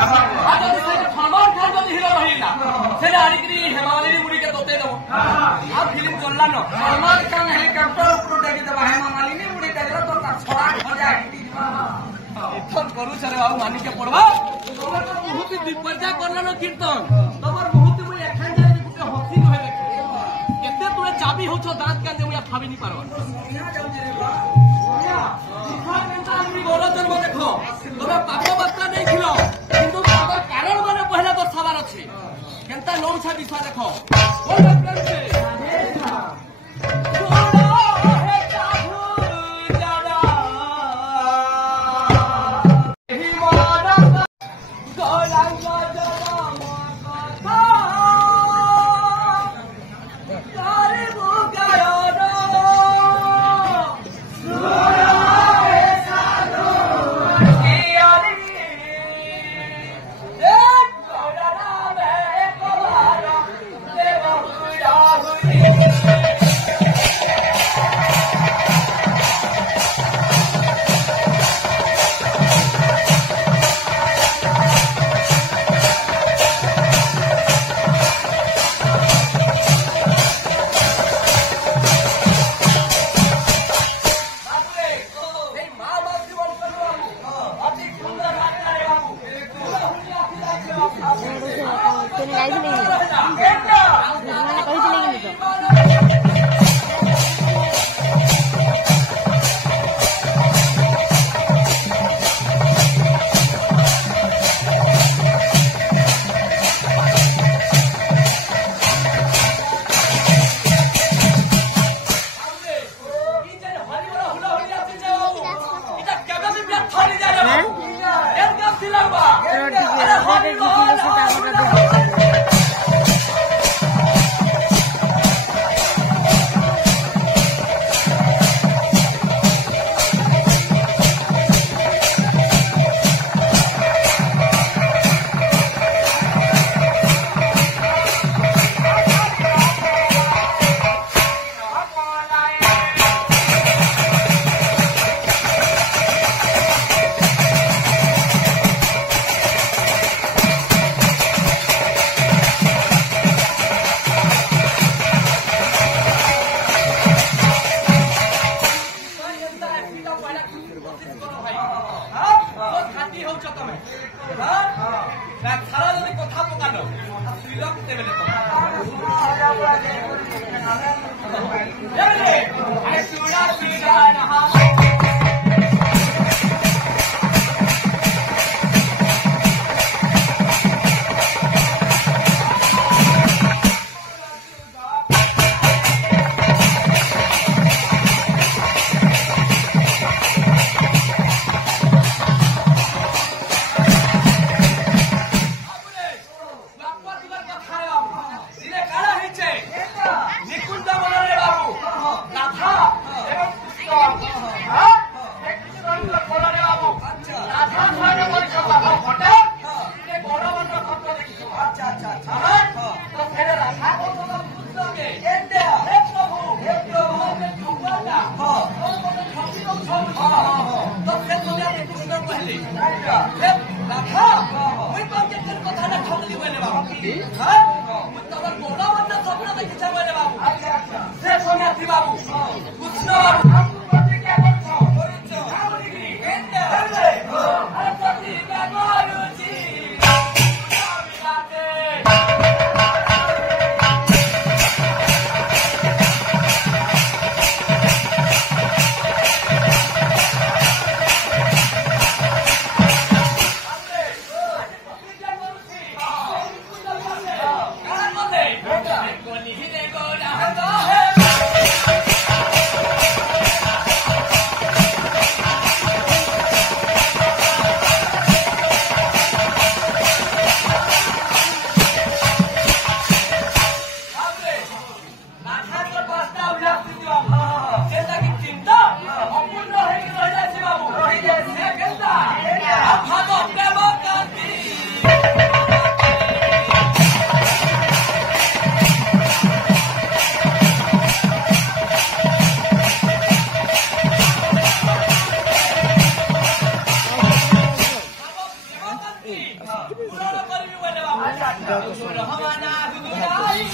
आज से सलमान खान जो हिरो रहिला से आडिकरी हेमामालिनी मुड़ी के तोते दो अब फिल्म करला न सलमान खान हेलीकॉप्टर ऊपर देखि दबा हेमामालिनी मुड़ी देखला तो छड़ा हो जाए कीर्तन करू सरे बाबू मानी के पड़वा तोमर तो बहुत विपर्या करला न कीर्तन तोमर बहुत मुई एखान जाय गुटे हसी न होय देखे केते तोरे चाबी होछो दांत का दे मुया भाबी नी पारवा सोनिया जाउ रे बा सोनिया दिखा केनता आदमी गोरा जन्म देखो तोरा पापा बात्रा नहीं खिलो किंतु तोर कारण माने पहला तो सवाल अछि केनता लोन छा विश्वास देखो बोल प्रेम से पूरा करबी बोले बाबू रहमाना दुनियाई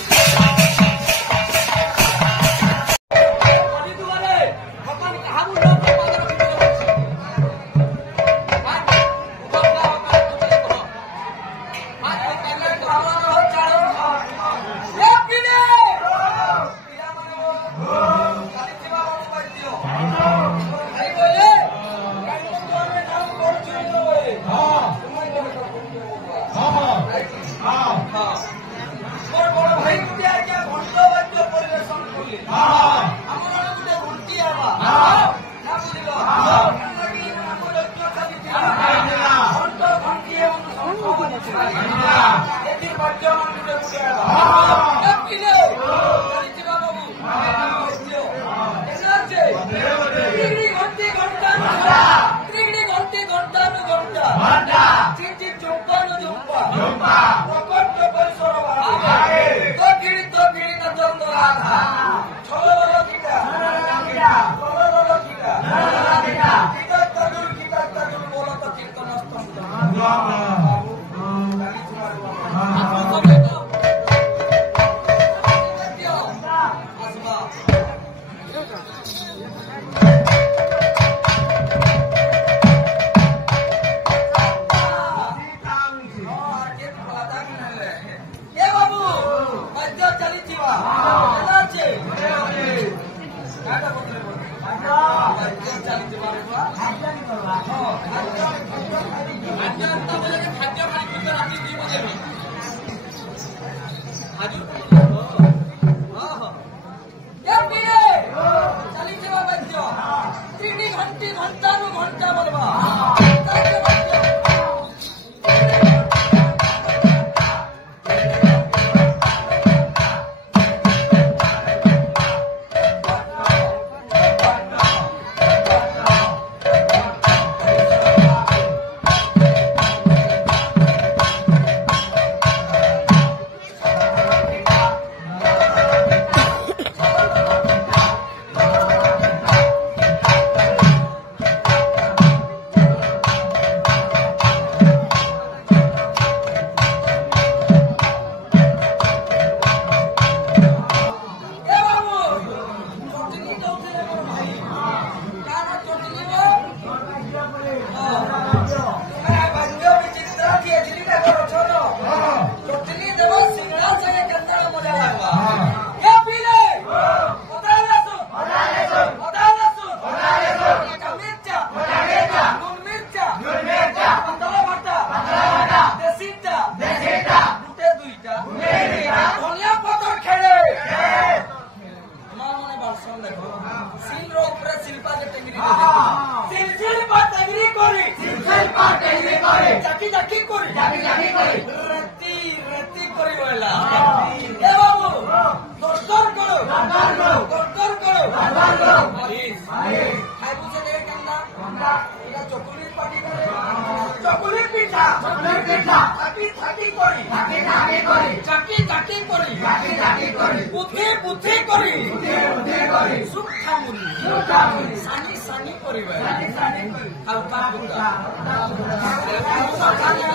Sani